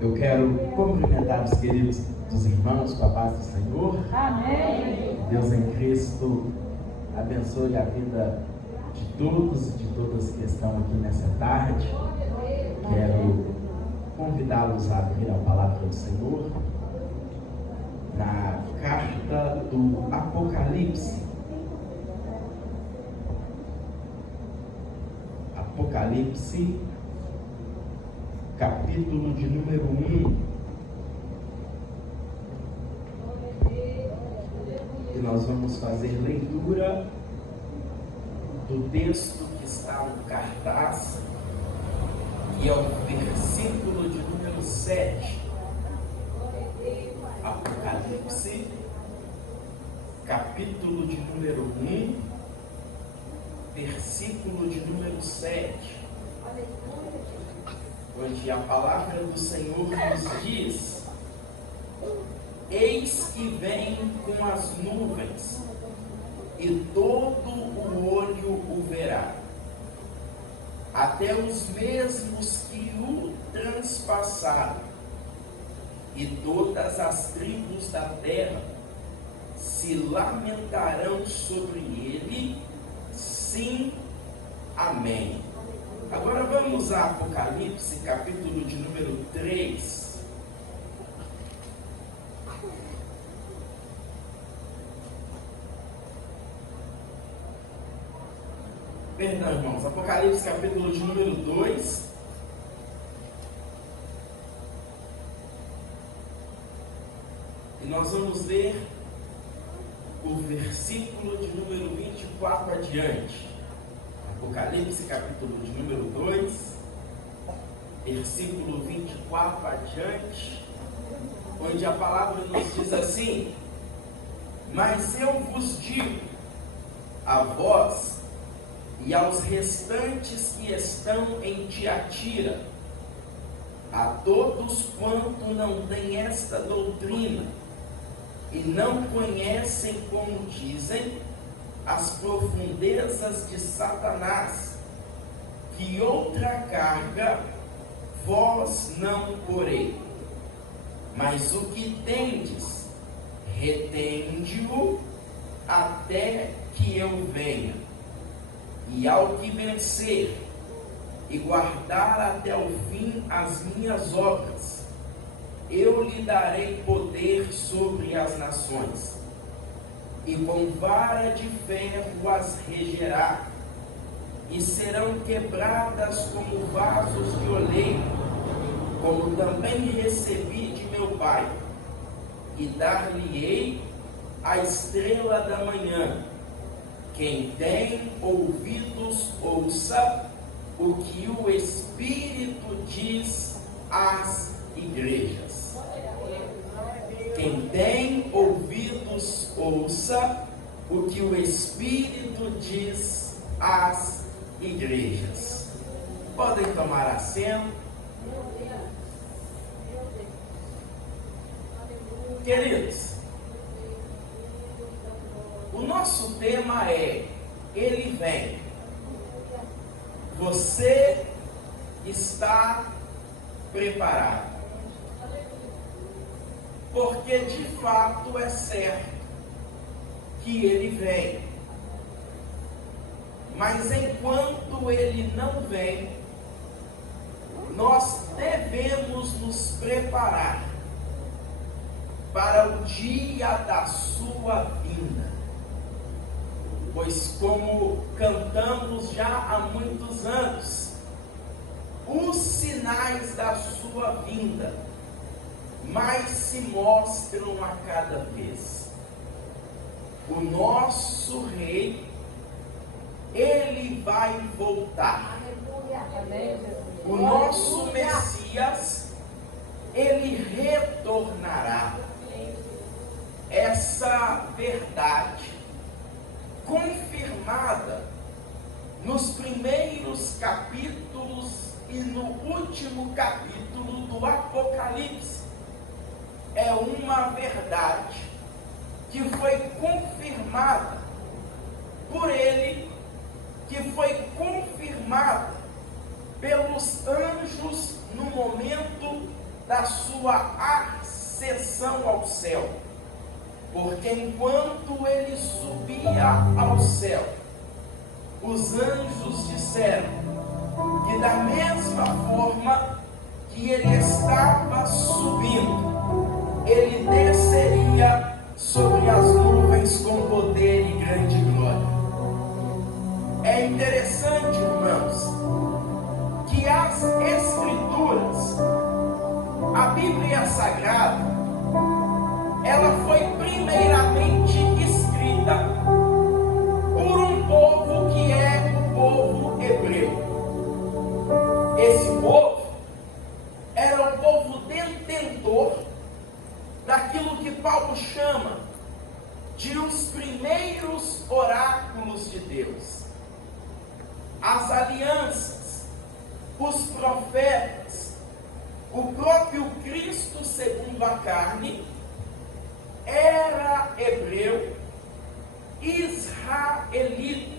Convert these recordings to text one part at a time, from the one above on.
Eu quero cumprimentar os queridos dos irmãos com a paz do Senhor. Amém. Deus em Cristo abençoe a vida de todos e de todas que estão aqui nessa tarde. Quero convidá-los a abrir a palavra do Senhor na carta do Apocalipse. Apocalipse, capítulo de número 1. E nós vamos fazer leitura do texto que está no cartaz, que é o versículo de número 7. Apocalipse, capítulo de número 1, versículo de número 7. Onde a palavra do Senhor nos diz: eis que vem com as nuvens, e todo o olho o verá, até os mesmos que o transpassaram, e todas as tribos da terra se lamentarão sobre ele. Sim, amém. Agora vamos a Apocalipse, capítulo de número 3. Perdão, irmãos. Apocalipse, capítulo de número 2. E nós vamos ler o versículo de número 24 adiante. Apocalipse, capítulo de número 2, versículo 24 adiante, onde a palavra nos diz assim: mas eu vos digo, a vós e aos restantes que estão em Tiatira, a todos quanto não têm esta doutrina, e não conhecem, como dizem, as profundezas de Satanás, que outra carga vós não porei, mas o que tendes, retende-o até que eu venha. E ao que vencer e guardar até o fim as minhas obras, eu lhe darei poder sobre as nações, e com vara de ferro as regerá, e serão quebradas como vasos de oleiro, como também recebi de meu Pai, e dar-lhe-ei a estrela da manhã. Quem tem ouvidos, ouça o que o Espírito diz às igrejas. Quem tem ouvidos, ouça o que o Espírito diz às igrejas. Podem tomar assento. Queridos, o nosso tema é: Ele vem. Você está preparado? Porque de fato é certo que Ele vem. Mas enquanto Ele não vem, nós devemos nos preparar para o dia da sua vinda. Pois, como cantamos já há muitos anos, os sinais da sua vinda mais se mostram a cada vez. O nosso Rei, Ele vai voltar. O nosso Messias, Ele retornará. Essa verdade, confirmada nos primeiros capítulos e no último capítulo do Apocalipse, é uma verdade que foi confirmada por Ele, que foi confirmada pelos anjos no momento da sua ascensão ao céu. Porque enquanto ele subia ao céu, os anjos disseram que da mesma forma que ele estava subindo, ele desceria sobre as nuvens com poder e grande glória. É interessante, irmãos, que as Escrituras, a Bíblia Sagrada, ela foi primeiramente escrita por um povo que é o povo hebreu. Esse povo era o povo detentor daquilo que Paulo chama de os primeiros oráculos de Deus. As alianças, os profetas, o próprio Cristo segundo a carne, era hebreu, israelita.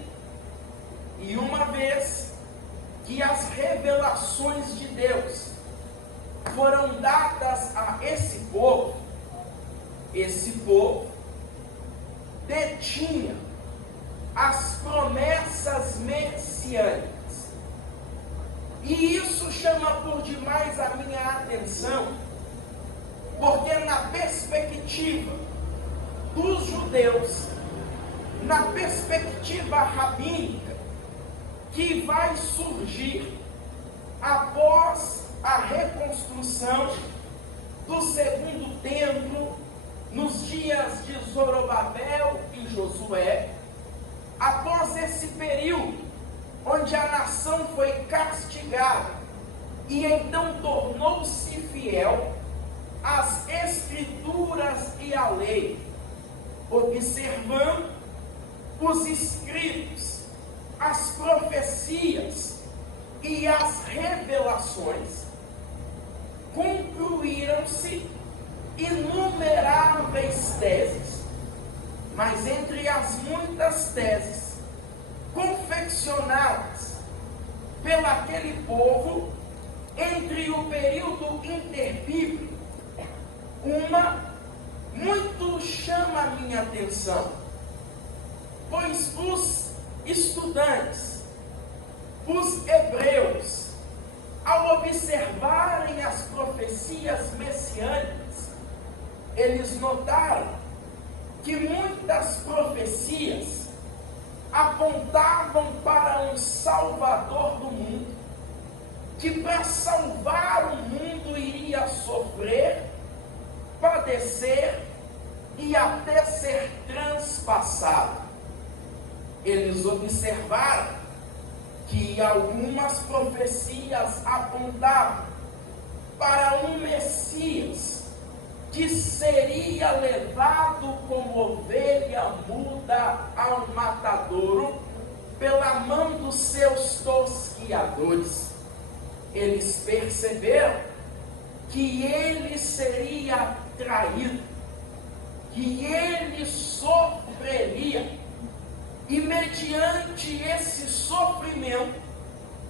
E uma vez que as revelações de Deus foram dadas a esse povo detinha as promessas messiânicas. E isso chama por demais a minha atenção, porque na perspectiva dos judeus, na perspectiva rabínica, que vai surgir após a reconstrução do segundo templo, nos dias de Zorobabel e Josué, após esse período onde a nação foi castigada e então tornou-se fiel às Escrituras e à lei, observando os escritos, as profecias e as revelações, concluíram-se inumeráveis teses, mas entre as muitas teses confeccionadas pelaquele povo entre o período interbíblico, uma muito chama a minha atenção, pois os estudantes, os hebreus, ao observarem as profecias messiânicas, eles notaram que muitas profecias apontavam para um Salvador do mundo, que para salvar o mundo iria sofrer, padecer e até ser transpassado. Eles observaram que algumas profecias apontavam para um Messias que seria levado como ovelha muda ao matadouro pela mão dos seus tosquiadores. Eles perceberam que ele seria traído, que ele sofreria, e mediante esse sofrimento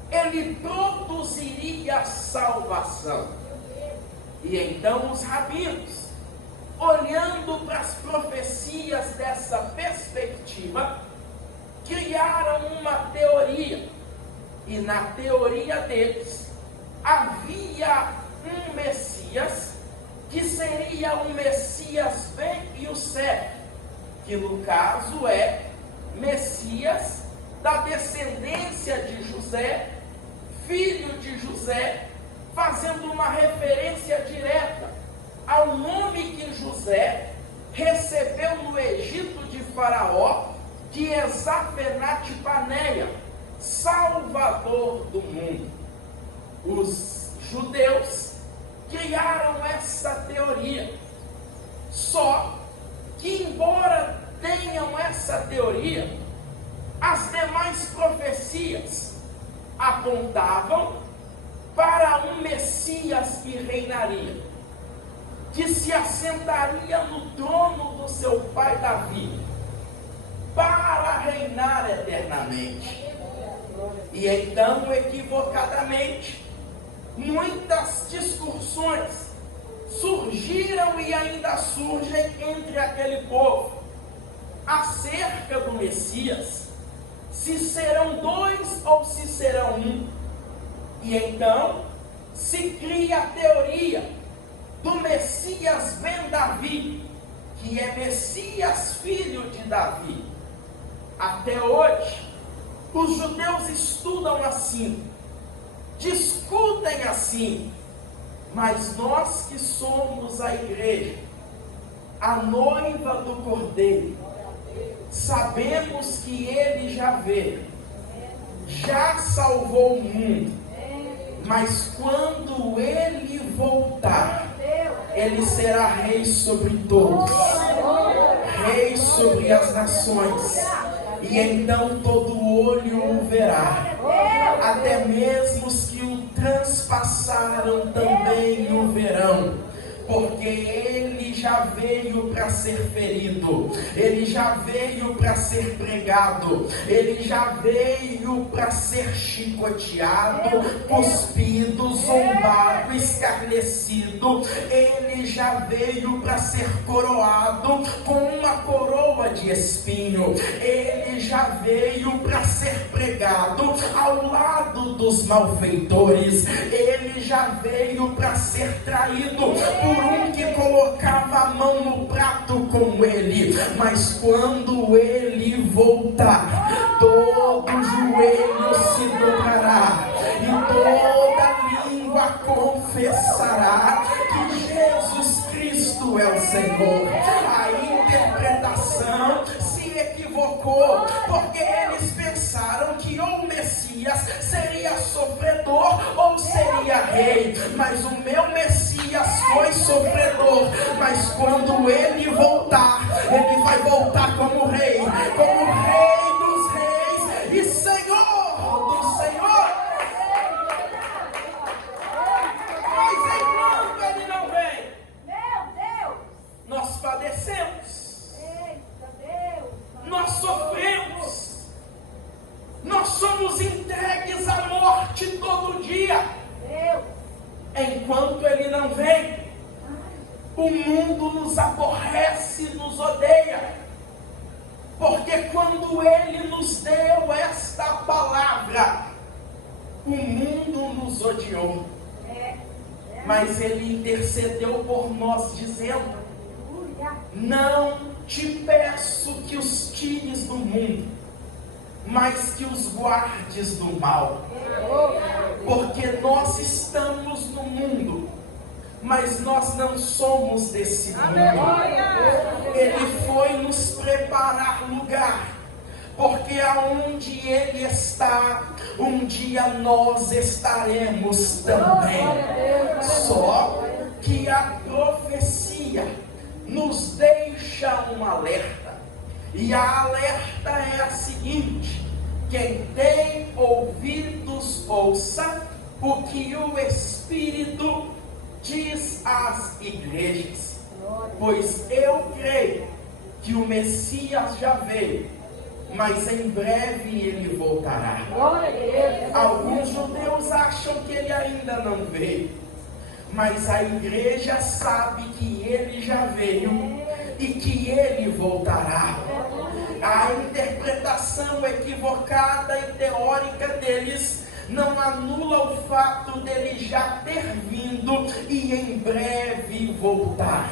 ele produziria salvação. E então os rabinos, olhando para as profecias dessa perspectiva, criaram uma teoria, e na teoria deles havia um Messias que seria o Messias bem e o certo, que no caso é Messias da descendência de José, filho de José, fazendo uma referência direta ao nome que José recebeu no Egito de Faraó, que é Zaphenat-Paneia, Salvador do mundo. Os judeus criaram essa teoria, só que embora tenham essa teoria, as demais profecias apontavam para um Messias que reinaria, que se assentaria no trono do seu pai Davi, para reinar eternamente. E então, equivocadamente, muitas discussões surgiram e ainda surgem entre aquele povo acerca do Messias, se serão dois ou se serão um. E então se cria a teoria do Messias ben Davi, que é Messias filho de Davi. Até hoje, os judeus estudam assim, discutem assim, mas nós que somos a igreja, a noiva do Cordeiro, sabemos que ele já veio, já salvou o mundo, mas quando ele voltar, ele será rei sobre todos, rei sobre as nações, e então todo olho o verá, até mesmo os que o transpassaram também o verão. Porque ele já veio para ser ferido, ele já veio para ser pregado, ele já veio para ser chicoteado, cuspido, zombado, escarnecido. Ele já veio para ser coroado com uma coroa de espinho. Ele já veio para ser pregado ao lado dos malfeitores. Ele já veio para ser traído por um que colocava a mão no prato com ele. Mas quando ele voltar, todo joelho se dobrará e toda língua confessará que Jesus Cristo é o Senhor. A interpretação se equivocou, porque eles pensaram que ou o Messias seria sofredor ou seria rei. Mas o meu Messias foi sofredor, mas quando ele voltar, ele vai voltar como rei dos reis e Senhor dos senhores. Mas enquanto ele não vem, nós padecemos, nós sofremos, nós somos entregues à morte todo dia. Enquanto ele não vem, o mundo nos aborrece, nos odeia, porque quando ele nos deu esta palavra, o mundo nos odiou, mas ele intercedeu por nós, dizendo: não te peço que os tires do mundo, mas que os guardes do mal, porque nós estamos no mundo, mas nós não somos desse mundo. Ele foi nos preparar lugar, porque aonde ele está, um dia nós estaremos também. Só que a profecia nos deixa um alerta, e a alerta é a seguinte: quem tem ouvidos ouça o que o Espírito diz às igrejas. Pois eu creio que o Messias já veio, mas em breve ele voltará. Alguns judeus acham que ele ainda não veio, mas a igreja sabe que ele já veio e que ele voltará. A interpretação equivocada e teórica deles não anula o fato dele já ter vindo e em breve voltar.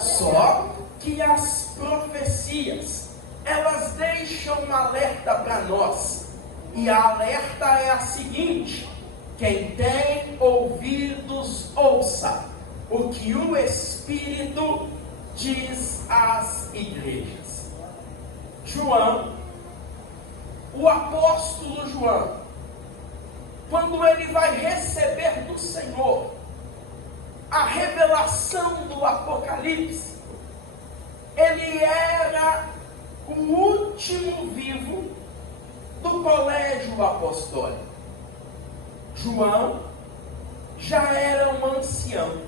Só que as profecias, elas deixam um alerta para nós, e a alerta é a seguinte: quem tem ouvidos ouça o que o Espírito diz às igrejas. João, o apóstolo João, quando ele vai receber do Senhor a revelação do Apocalipse, ele era o último vivo do colégio apostólico. João já era um ancião,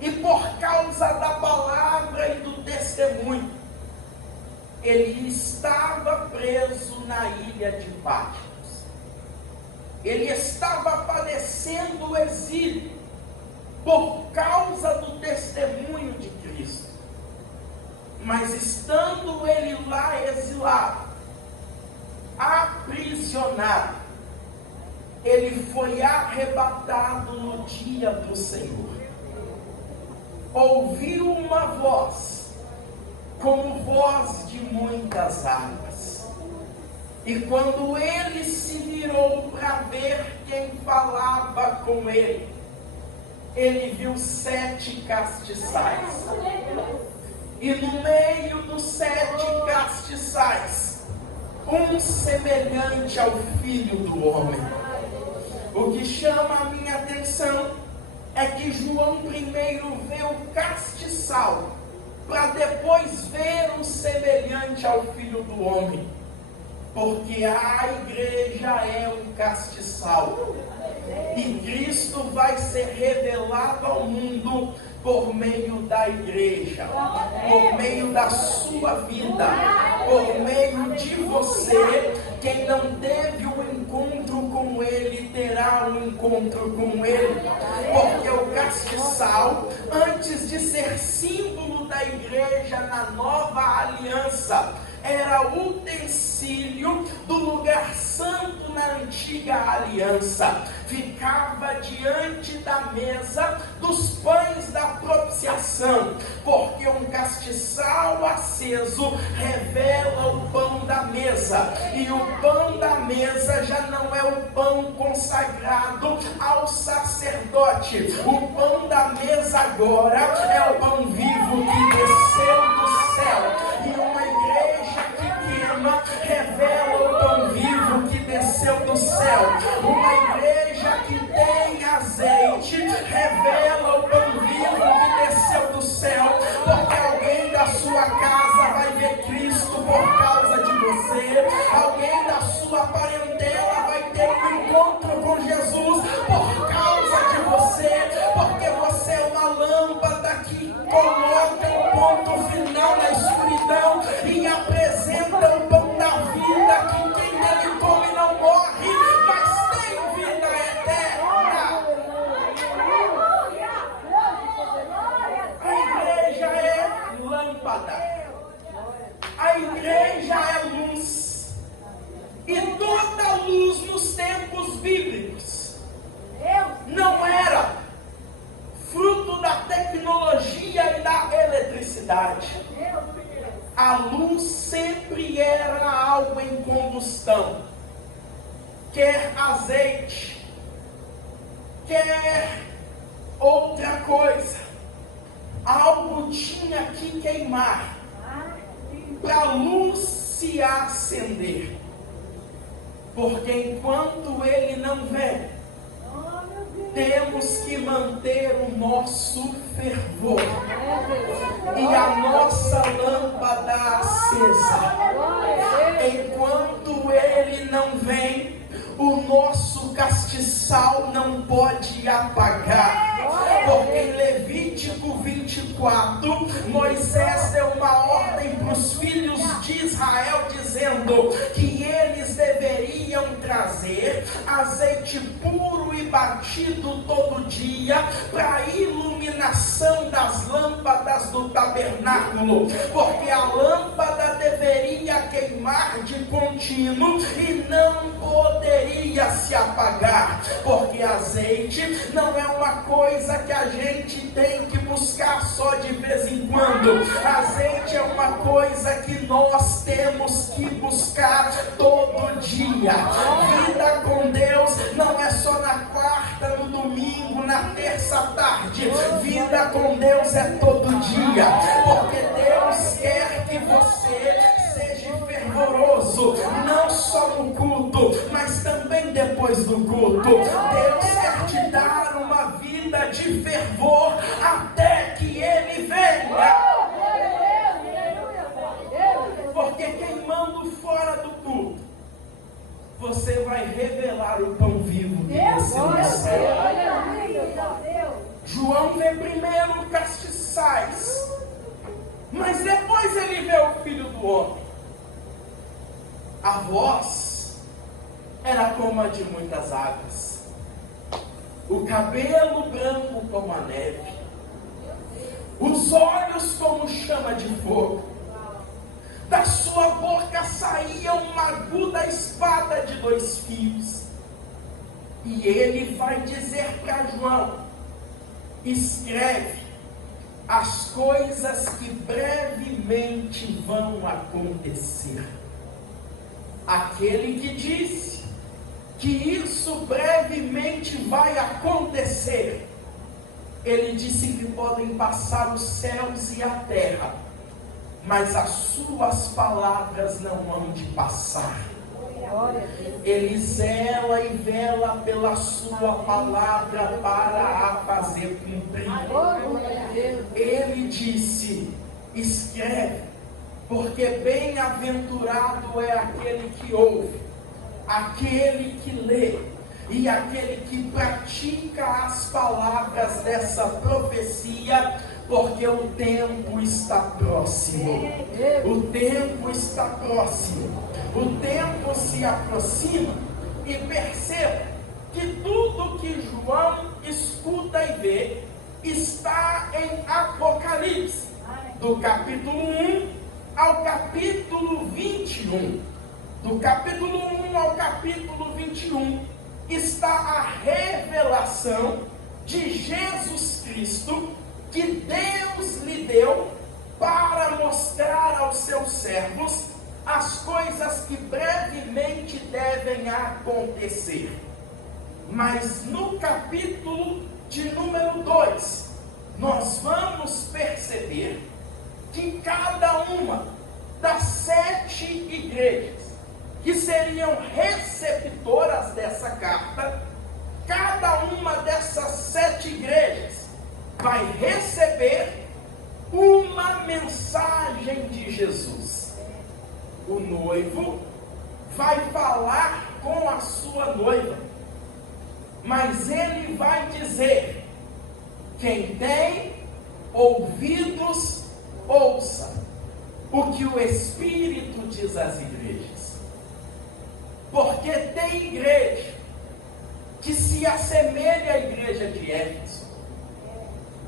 e por causa da palavra e do testemunho, ele estava preso na ilha de Patmos. Ele estava padecendo o exílio por causa Mas estando ele lá exilado, aprisionado, ele foi arrebatado no dia do Senhor. Ouviu uma voz, como voz de muitas águas. E quando ele se virou para ver quem falava com ele viu 7 castiçais. E no meio dos 7 castiçais, um semelhante ao Filho do Homem. O que chama a minha atenção é que João primeiro vê o castiçal, para depois ver o semelhante ao Filho do Homem. Porque a igreja é um castiçal. E Cristo vai ser revelado ao mundo por meio da igreja, por meio da sua vida, por meio de você. Quem não teve um encontro com Ele, terá um encontro com Ele. Porque o castiçal, antes de ser símbolo da igreja na nova aliança, era utensílio do lugar santo na antiga aliança. Ficava diante da mesa dos pães da propiciação, porque um castiçal aceso revela o pão da mesa, e o pão da mesa já não é o pão consagrado ao sacerdote. O pão da mesa agora é o pão vivo que desceu do céu, e uma igreja que queima revela o pão vivo que desceu do céu. Uma igreja que tem azeite revela o pão vivo que desceu do céu, porque alguém da sua casa vai ver Cristo por causa de você. Alguém da sua parentela vai ter um encontro com Jesus por causa de você, porque você é uma lâmpada que coloca um ponto final na escuridão e apresenta o pão da vida, que quem dele come não morre, mas tem vida eterna. A igreja é lâmpada, a igreja é luz, e toda luz nos tempos bíblicos não era fruto da tecnologia e da eletricidade. A luz sempre era algo em combustão, quer azeite, quer outra coisa, algo tinha que queimar para a luz se acender, porque enquanto ele não vem, temos que manter o nosso fervor e a nossa lâmpada acesa. Enquanto ele não vem, o nosso castiçal não pode apagar. Porque em Levítico 24, Moisés deu uma ordem para os filhos de Israel, dizendo que eles deveriam trazer azeite puro e batido todo dia para a iluminação das lâmpadas do tabernáculo, porque a lâmpada deveria queimar de contínuo e não poderia se apagar, porque azeite não é uma coisa que a gente tem que buscar só de vez em quando. Azeite é uma coisa que nós temos que buscar todo dia. Vida com Deus não é só na quarta, no domingo, na terça à tarde. Vida com Deus é todo dia, porque Deus quer que você seja fervoroso, não só no culto, mas também depois do culto. Deus quer te dar uma vida de fervor até que Ele venha. Porque queimando fora do culto, você vai revelar o pão vivo que desceu do céu. João vê primeiro o castiçais, mas depois ele vê o Filho do Homem. A voz era como a de muitas águas, o cabelo branco como a neve, os olhos como chama de fogo. da sua boca saía uma aguda espada de 2 fios. E ele vai dizer para João: escreve as coisas que brevemente vão acontecer. Aquele que disse que isso brevemente vai acontecer, ele disse que podem passar os céus e a terra, mas as suas palavras não hão de passar. Ele zela e vela pela sua palavra para a fazer cumprir. Ele disse: escreve, porque bem-aventurado é aquele que ouve, aquele que lê e aquele que pratica as palavras dessa profecia, porque o tempo está próximo. O tempo está próximo. O tempo se aproxima. E perceba que tudo que João escuta e vê está em Apocalipse, do capítulo 1 ao capítulo 21. Do capítulo 1 ao capítulo 21 está a revelação de Jesus Cristo, que Deus lhe deu para mostrar aos seus servos as coisas que brevemente devem acontecer. Mas no capítulo de número 2, nós vamos perceber que cada uma das 7 igrejas que seriam receptoras dessa carta, cada uma dessas 7 igrejas vai receber uma mensagem de Jesus. O noivo vai falar com a sua noiva, mas ele vai dizer: quem tem ouvidos, ouça o que o Espírito diz às igrejas. Porque tem igreja que se assemelha à igreja de Éfeso.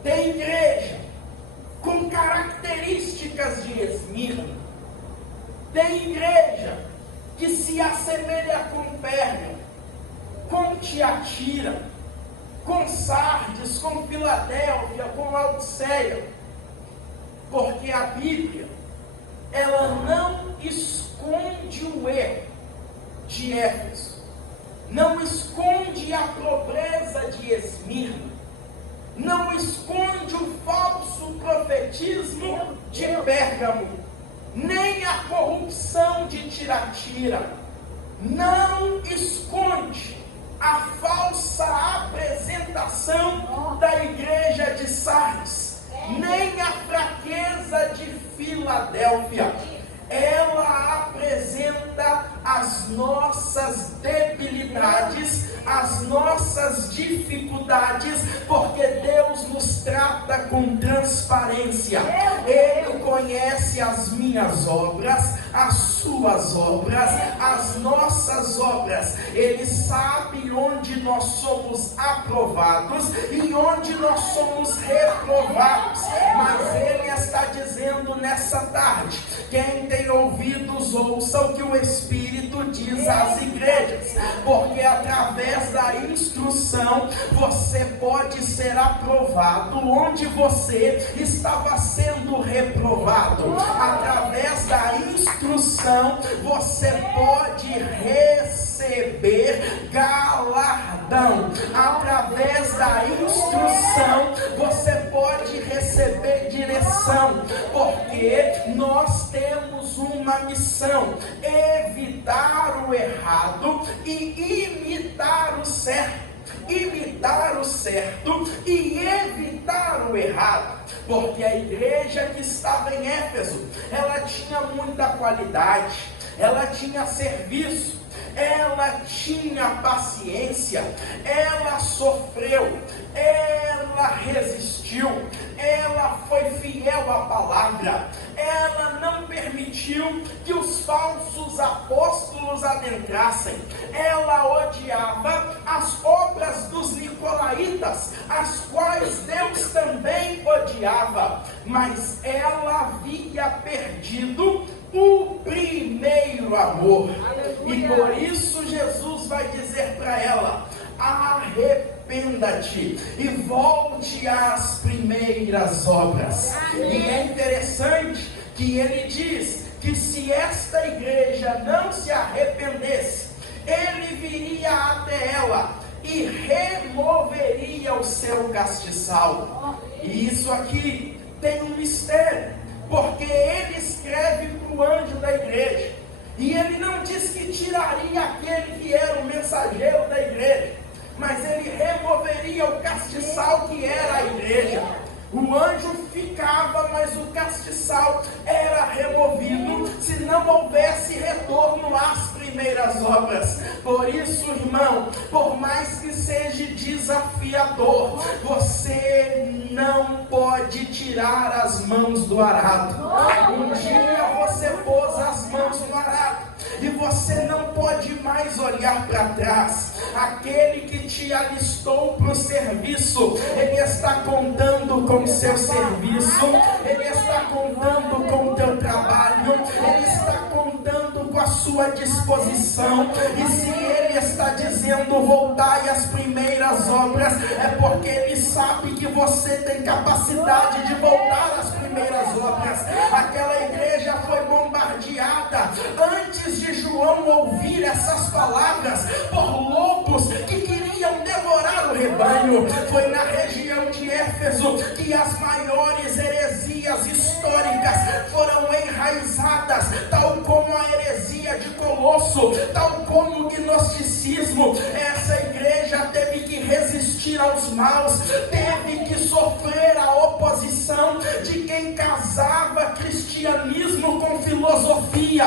Tem igreja com características de Esmirna. Tem igreja que se assemelha com Pérgamo, com Tiatira, com Sardes, com Filadélfia, com Laodiceia. Porque a Bíblia, ela não esconde o erro de Éfeso, não esconde a pobreza de Esmirna, não esconde o falso profetismo de Pérgamo, nem a corrupção de Tiatira, não esconde a falsa apresentação da igreja de Sardes, nem a fraqueza de Filadélfia. Ela apresenta as nossas debilidades, as nossas dificuldades, porque Deus nos trata com transparência. Ele conhece as minhas obras, as suas obras, as nossas obras. Ele sabe onde nós somos aprovados e onde nós somos reprovados. Mas Ele está dizendo nessa tarde: quem tem ouvidos, ouça o que o Espírito diz às igrejas, porque através da instrução você pode ser aprovado onde você estava sendo reprovado. Através da instrução você pode receber galardão. Através da instrução você pode receber direção, porque nós temos uma missão: evitar o errado e imitar o certo. Imitar o certo e evitar o errado. Porque a igreja que estava em Éfeso, ela tinha muita qualidade, ela tinha serviço, ela tinha paciência, ela sofreu, ela resistiu, ela foi fiel à palavra, ela não permitiu que os falsos apóstolos adentrassem, ela odiava as obras dos nicolaítas, as quais Deus também odiava, mas ela havia perdido o primeiro amor. E por isso Jesus vai dizer para ela: arrependa-te e volte às primeiras obras. E é interessante que ele diz que se esta igreja não se arrependesse, ele viria até ela e removeria o seu castiçal. E isso aqui tem um mistério, porque ele escreve para o anjo da igreja, e ele não diz que tiraria aquele que era o mensageiro da igreja, mas ele removeria o castiçal que era a igreja. O anjo ficava, mas o castiçal era removido se não houvesse retorno às primeiras obras. Por isso, irmão, por mais que seja desafiador, você não pode tirar as mãos do arado. Um dia você pôs as mãos no arado e você não pode mais olhar para trás. Aquele que te alistou para o serviço, ele está contando com o seu serviço, ele está contando com o teu trabalho, ele está contando com a sua disposição. E se ele está dizendo voltai às primeiras obras, é porque ele sabe que você tem capacidade de voltar às primeiras obras. Aquela igreja foi bombardeada antes de João ouvir essas palavras por lobos que queriam devorar o rebanho. Foi na região de Éfeso que as maiores heresias históricas foram enraizadas, tal como a heresia de Colosso, tal como o gnosticismo. Essa igreja teve que resistir aos maus, teve que sofrer a oposição de quem casava cristianismo com filosofia.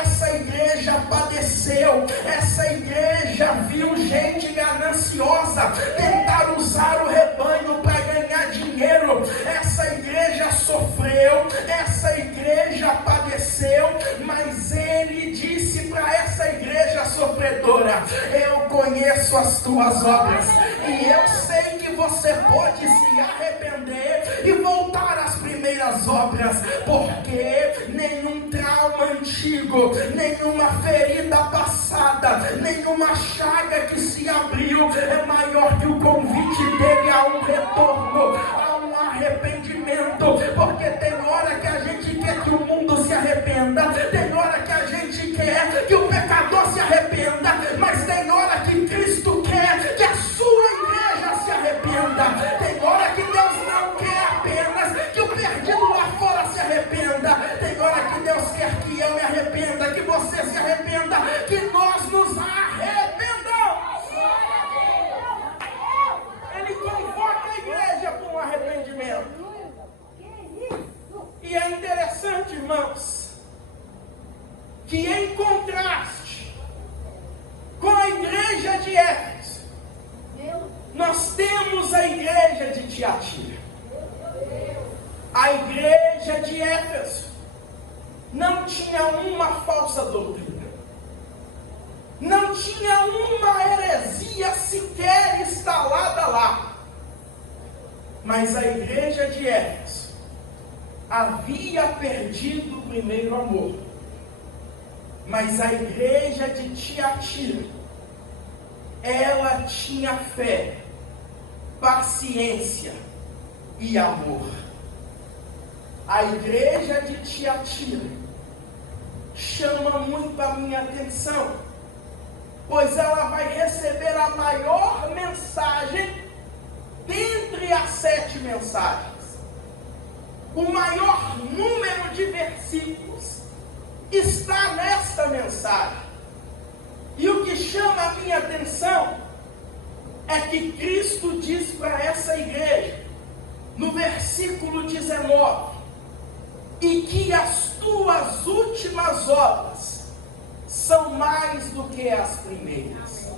Essa igreja padeceu, essa igreja viu gente gananciosa tentar usar o rebanho para ganhar dinheiro. Essa igreja sofreu, essa igreja padeceu, mas ele disse para essa igreja sofredora: eu conheço as tuas obras e eu sei que você pode se arrepender e voltar às primeiras obras, porque nenhum trauma antigo, nenhuma ferida passada, nenhuma chaga que se abriu é maior que o convite dele a um retorno, a um arrependimento. Porque tem hora que a gente quer que o mundo se arrependa, tem hora que a gente quer que o pecador se arrependa, mas tem hora que Cristo quer que a sua igreja se arrependa. Tem hora que Deus não quer apenas que o perdido lá fora se arrependa, tem hora que Deus quer que eu me arrependa, que você se arrependa, que nós nos arrependamos. Ele convoca a igreja para um arrependimento. E é interessante, irmãos, que em contraste com a igreja de Éfeso, nós temos a igreja de Tiatira. A igreja de Éfeso não tinha uma falsa doutrina, não tinha uma heresia sequer instalada lá. Mas a igreja de Éfeso havia perdido o primeiro amor. Mas a igreja de Tiatira, ela tinha fé, paciência e amor. A igreja de Tiatira chama muito a minha atenção, pois ela vai receber a maior mensagem dentre as 7 mensagens. O maior número de versículos está nesta mensagem. E o que chama a minha atenção é que Cristo diz para essa igreja, no versículo 19, e que as tuas últimas obras são mais do que as primeiras.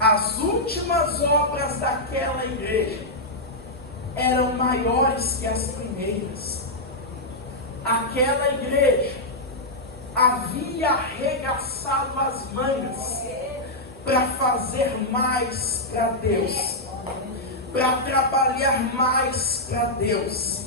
As últimas obras daquela igreja eram maiores que as primeiras. Aquela igreja havia arregaçado as mangas para fazer mais para Deus, para trabalhar mais para Deus,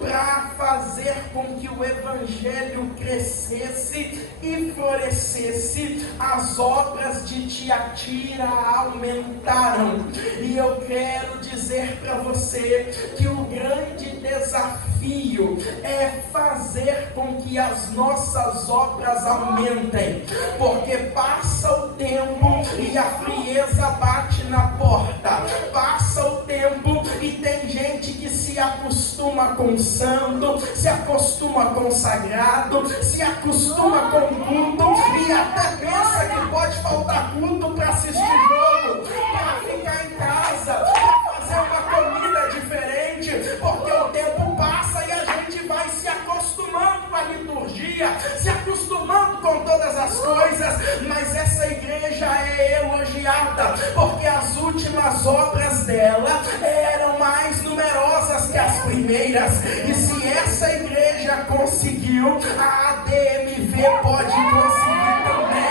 para fazer com que o Evangelho crescesse e florescesse, as obras de Tiatira aumentaram. E eu quero dizer para você que o grande desafio é fazer com que as nossas obras aumentem, porque passa o tempo e a frieza bate na porta, passa o tempo e tem gente que se acostuma com o santo, se acostuma com o sagrado, se acostuma com o culto e até pensa que pode faltar culto para assistir jogo, para ficar em casa, para fazer uma comida diferente, porque o tempo passa e a gente vai se acostumando com a liturgia, se acostumando com todas as coisas, mas essa igreja é elogiada, porque as últimas obras dela eram mais numerosas que as primeiras, e se essa igreja conseguiu, a ADMV pode conseguir também.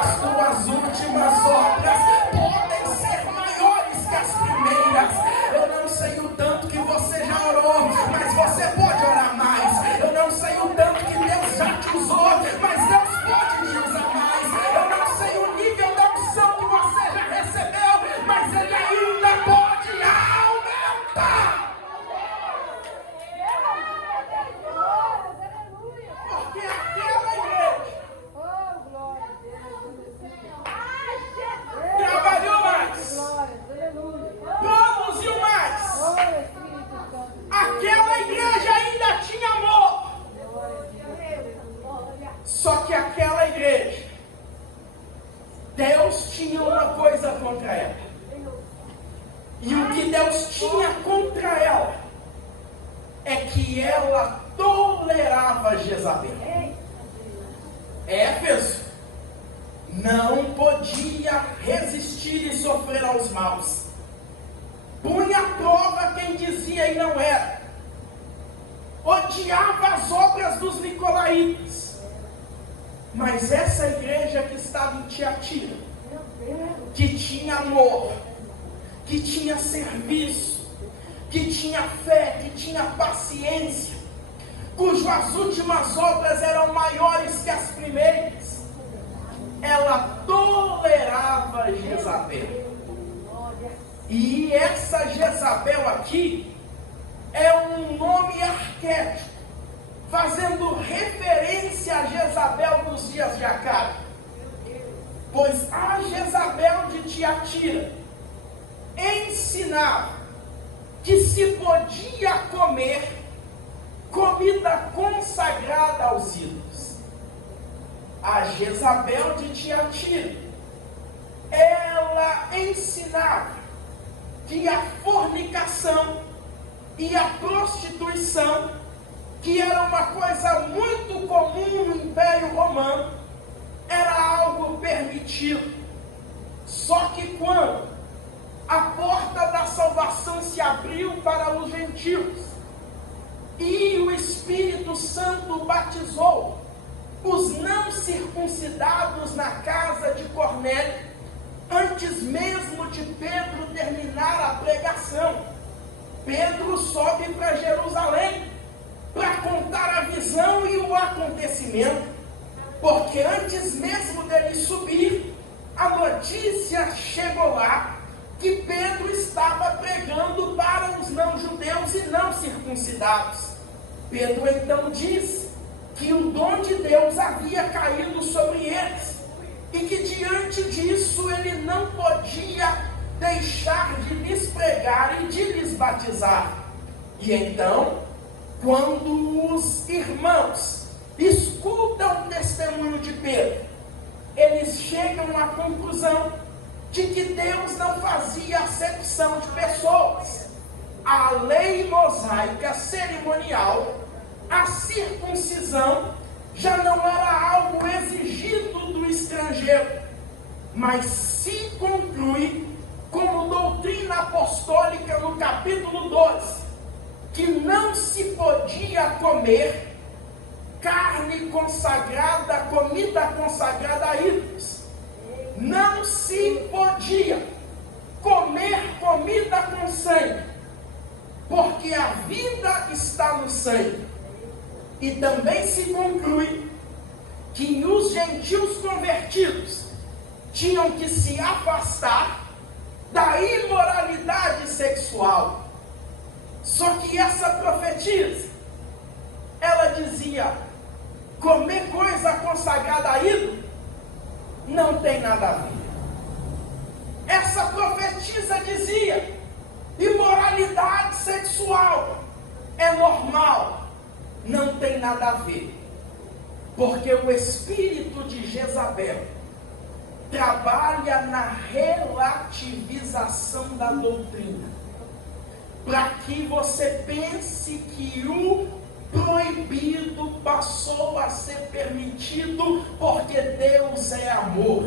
As tuas últimas obras podem ser maiores que as primeiras. Eu não sei o tanto que você já orou, mas você pode orar mais. Eu não sei o tanto que Deus já te usou, mas Deus pode te usar mais. Eu não sei o nível da unção que você já recebeu, mas Ele ainda pode aumentar. Porque aquela igreja trabalhou mais, produziu mais. Aquela igreja ainda tinha amor. Só que aquela igreja, Deus tinha uma coisa contra ela. E o que Deus tinha contra ela é que ela tolerava Jezabel. Éfeso não podia resistir e sofrer aos maus. Punha à prova quem dizia e não era. Odiava as obras dos nicolaítas. Mas essa igreja que estava em Tiatira, que tinha amor, que tinha serviço, que tinha fé, que tinha paciência, cujas últimas obras eram maiores que as primeiras, ela tolerava Jezabel. E essa Jezabel aqui é um nome arquétipo, fazendo referência a Jezabel dos dias de Acabe. Pois a Jezabel de Tiatira ensinava que se podia comer comida consagrada aos ídolos. A Jezabel de Tiatira, ela ensinava que a fornicação e a prostituição, que era uma coisa muito comum no Império Romano, era algo permitido. Só que quando a porta da salvação se abriu para os gentios e o Espírito Santo batizou os não circuncidados na casa de Cornélio, antes mesmo de Pedro terminar a pregação, Pedro sobe para Jerusalém para contar a visão e o acontecimento, porque antes mesmo dele subir, a notícia chegou lá que Pedro estava pregando para os não-judeus e não circuncidados. Pedro então diz que o dom de Deus havia caído sobre eles, e que diante disso ele não podia deixar de lhes pregar e de lhes batizar. E então, quando os irmãos escutam o testemunho de Pedro, eles chegam à conclusão de que Deus não fazia acepção de pessoas. A lei mosaica cerimonial, a circuncisão, já não era algo exigido do estrangeiro, mas se conclui como doutrina apostólica no capítulo 12, que não se podia comer carne consagrada, comida consagrada a ídolos. Não se podia comer comida com sangue, porque porque a vida está no sangue. E também se conclui que os gentios convertidos tinham que se afastar da imoralidade sexual. Só que essa profetisa, ela dizia: comer coisa consagrada a ídolo não tem nada a ver. Essa profetisa dizia: imoralidade sexual é normal, não tem nada a ver. Porque o espírito de Jezabel trabalha na relativização da doutrina, para que você pense que o proibido passou a ser permitido, porque Deus é amor.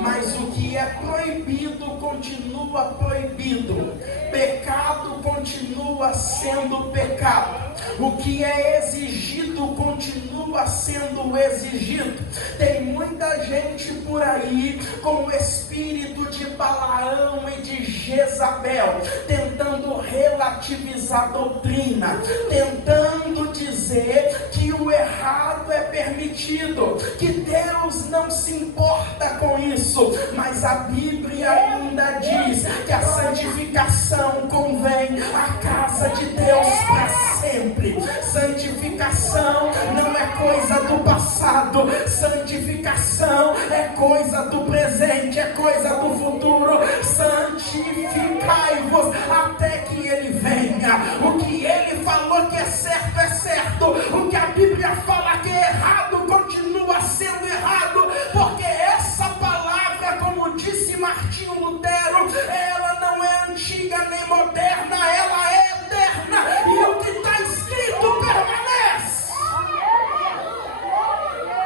Mas o que é proibido continua proibido. Pecado continua sendo pecado. O que é exigido continua sendo exigido. Tem muita gente por aí com o espírito de Balaão e de Jezabel, tentando relativizar a doutrina, tentando dizer que o errado é permitido, que Deus não se importa com isso. Mas a Bíblia ainda diz que a santificação convém à casa de Deus para sempre. Santificação não é coisa do passado, santificação é coisa do presente, é coisa do futuro. Santificai-vos até que Ele venha. O que Ele falou que é certo, é certo. O que a Bíblia fala que é errado, continua sendo errado, porque essa palavra, como disse Martinho Lutero, ela não é antiga nem moderna, ela é eterna, e o que está escrito permanece.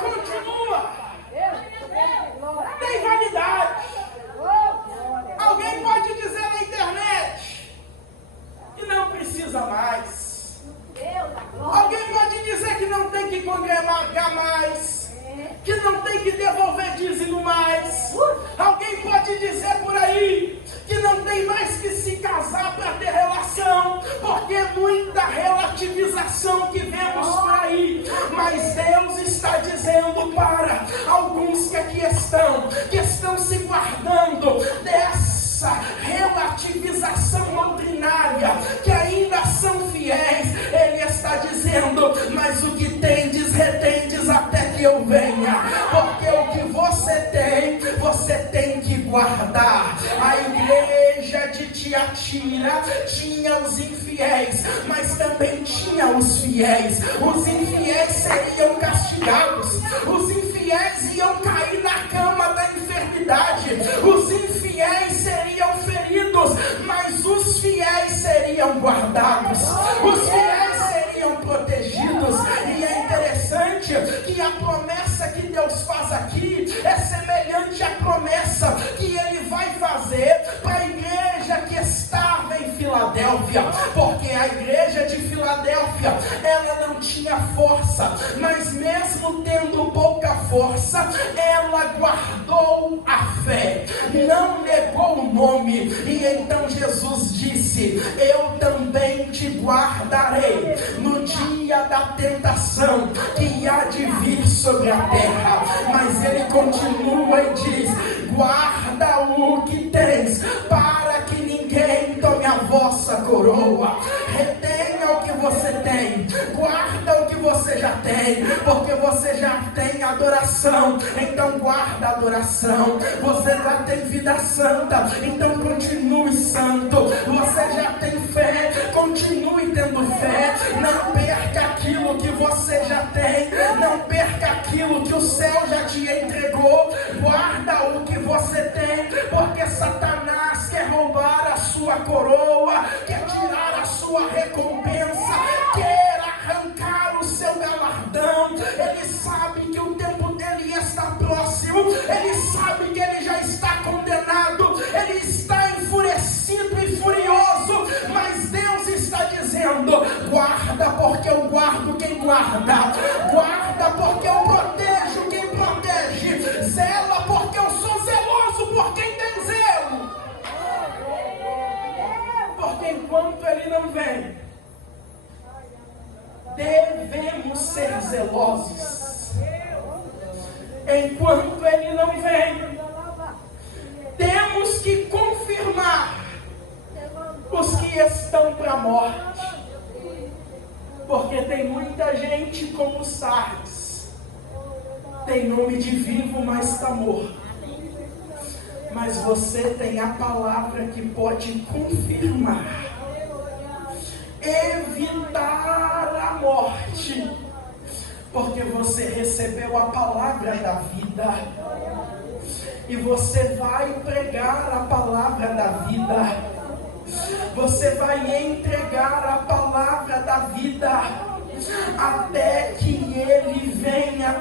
Continua. Tem validade. Alguém pode dizer na internet que não precisa mais. Alguém pode dizer que não tem que congregar mais, que não tem que devolver dízimo mais. Alguém pode dizer por aí que não tem mais que se casar para ter relação, porque é muita relativização que vemos por aí. Mas Deus está dizendo para alguns que aqui estão se guardando dessa relativização doutrinária, que ainda são fiéis. Ele está dizendo: mas o que tendes, retendes até que eu venha, porque o que você tem que guardar. A igreja de Tiatira tinha os infiéis, mas também tinha os fiéis. Os infiéis seriam castigados, os infiéis iam cair na cama da enfermidade, os infiéis seriam feridos, mas os fiéis seriam guardados, os fiéis seriam protegidos. E é interessante que a promessa que Deus faz aqui é semelhante à promessa que Ele vai fazer para a igreja que estava em Filadélfia, porque a igreja de Filadélfia, ela não tinha força, mas mesmo tendo pouca força, ela guardou a fé, não negou o nome. E então Jesus disse: eu também te guardarei no dia da tentação que há de vir sobre a terra. Mas Ele continua e diz: guarda o que tens, para que ninguém tome a vossa coroa. Retenha o que você tem, guarda o que você já tem, porque você já tem adoração, então guarda a adoração. Você já tem vida santa, então continue santo. Você já tem fé, continue tendo fé. Não perca aquilo que você já tem, não perca aquilo que o céu já te entregou. Guarda o que você tem, porque Satanás quer roubar a sua coroa, quer tirar a sua recompensa, quer arrancar o seu galardão. Ele sabe que o tempo dele está próximo, ele sabe que ele já está condenado, ele está enfurecido e furioso, mas Deus está dizendo: guarda, porque eu guardo quem guarda, guarda, porque eu protejo quem protege, zela, porque eu sou zeloso por quem tem zelo. Porque enquanto Ele não vem, devemos ser zelosos. Enquanto Ele não vem, temos que confirmar os que estão para a morte. Porque tem muita gente como Sardes, tem nome de vivo, mas está morto. Mas você tem a palavra que pode confirmar, evitar a morte, porque você recebeu a palavra da vida, e você vai pregar a palavra da vida. Você vai entregar a palavra da vida até que Ele venha,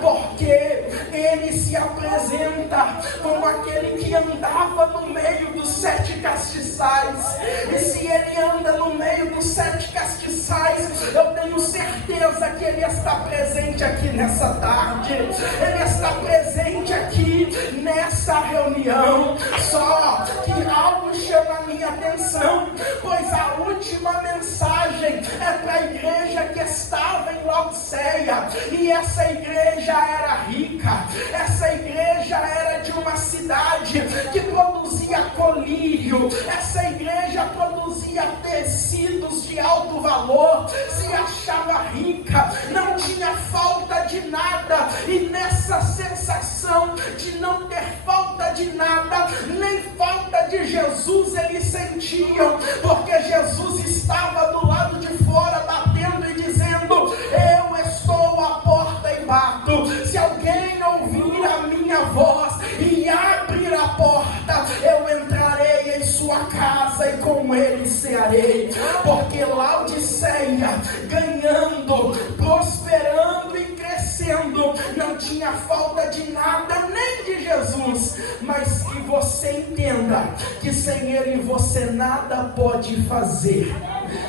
porque Ele se apresenta como aquele que andava no meio dos 7 castiçais. E se Ele anda no meio dos 7 castiçais, eu tenho certeza que Ele está presente aqui nessa tarde. Ele está presente aqui nessa reunião. Só que algo chama a minha atenção, pois a última mensagem é para a igreja que estava em Laodiceia, e essa igreja era rica, essa igreja era de uma cidade que produzia colírio, essa igreja produzia tecidos de alto valor, se achava rica, não tinha falta de nada, e nessa sensação de não ter falta de nada, nem falta de Jesus eles sentiam, porque Jesus estava do lado de fora batendo e dizendo: eu estou à porta e bato. Se alguém ouvir a minha voz e abrir a porta, eu entrarei em sua casa e com ele cearei. Porque Laodiceia, ganhando, prosperando e crescendo, não tinha falta de nada, nem de Jesus. Mas que você entenda que sem Ele você nada pode fazer.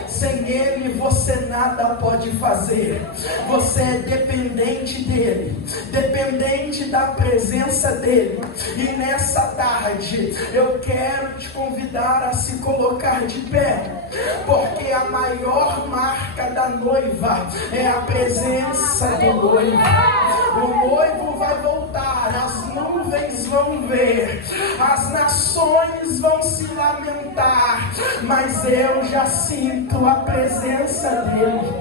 Sem Ele você nada pode fazer. Você é dependente dEle, dependente da presença dEle. E nessa tarde eu quero te convidar a se colocar de pé, porque a maior marca da noiva é a presença do noivo. O noivo vai voltar, as nuvens vão ver, as nações vão se lamentar, mas eu já sinto a presença dele.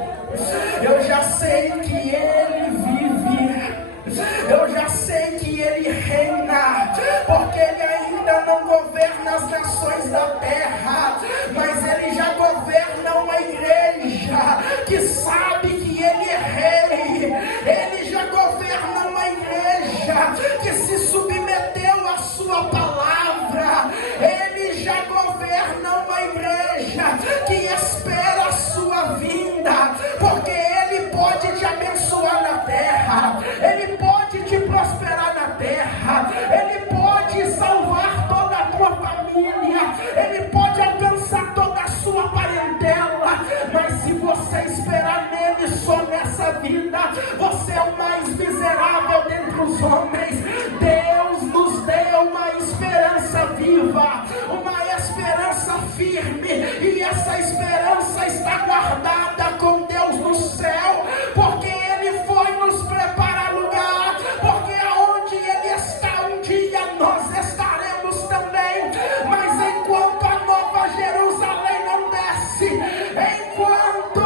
Eu já sei que ele vive, eu já sei que ele reina, porque ele ainda não governa as nações da terra, mas ele já governa uma igreja que sabe que ele é rei. Ele já governa uma igreja que se submeteu à sua palavra. Ele já governa uma igreja que espera a sua vinda, porque ele pode te abençoar na terra, ele pode te prosperar na terra, ele pode salvar toda a tua família, ele pode alcançar toda a sua parentela. Mas se você esperar nele só nessa vida, você é o mais miserável dentre os homens. Deus nos deu uma esperança viva, uma esperança firme, e essa esperança está guardada com Deus no céu, porque Ele foi nos preparar lugar, porque aonde Ele está um dia nós estaremos também. Mas enquanto a nova Jerusalém não desce, enquanto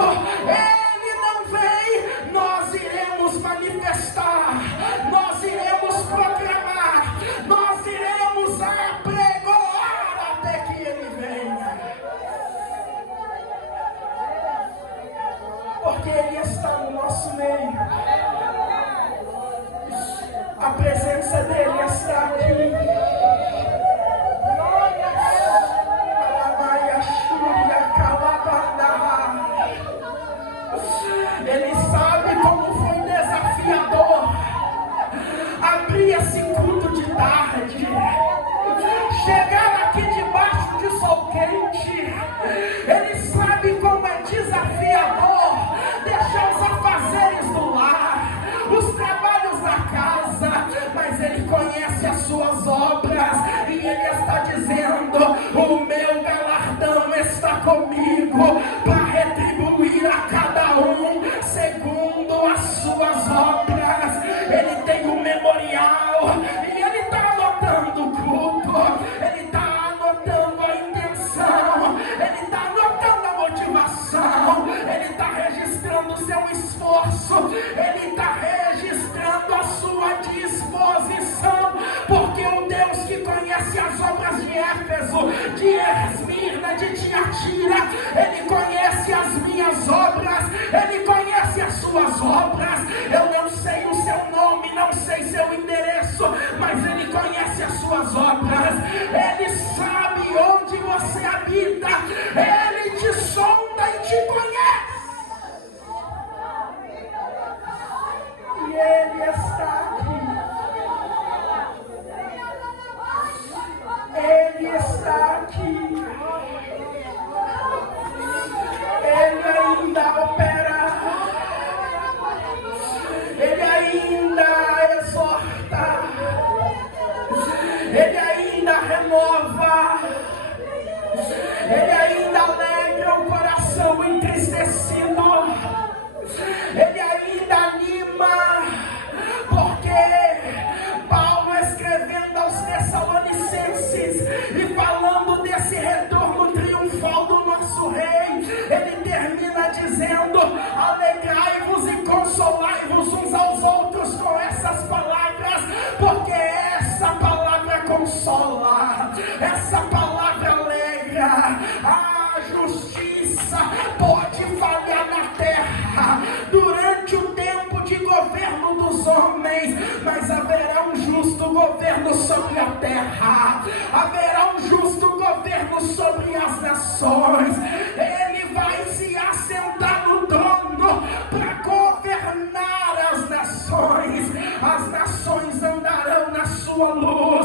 Ele não vem, nós iremos manifestar, nós iremos proclamar, nós iremos apregoar até que Ele venha. Éfeso, de Esmirna, de Tiatira. Ele conhece as minhas obras, Ele conhece as suas obras. Eu não sei o seu nome, não sei seu endereço, mas Ele conhece as suas obras. Ele sabe onde você habita, Ele te sonda e te conhece. E Ele está aqui. Ele está aqui. Ele ainda opera. Ele ainda exorta. Ele ainda renova. Ele ainda alegra o coração entristecido. Ele ainda anima, porque Paulo, escrevendo aos Tessalonicenses e falando desse retorno triunfal do nosso Rei, ele termina dizendo: alegrai-vos e consolai-vos uns aos outros com essas palavras, porque essa palavra consola, essa palavra alegra. A justiça pode falhar na terra durante o tempo de governo dos homens, mas haverá um justo governo sobre a terra, haverá um justo governo sobre as nações. Ele vai se assentar no trono para governar as nações andarão na sua luz.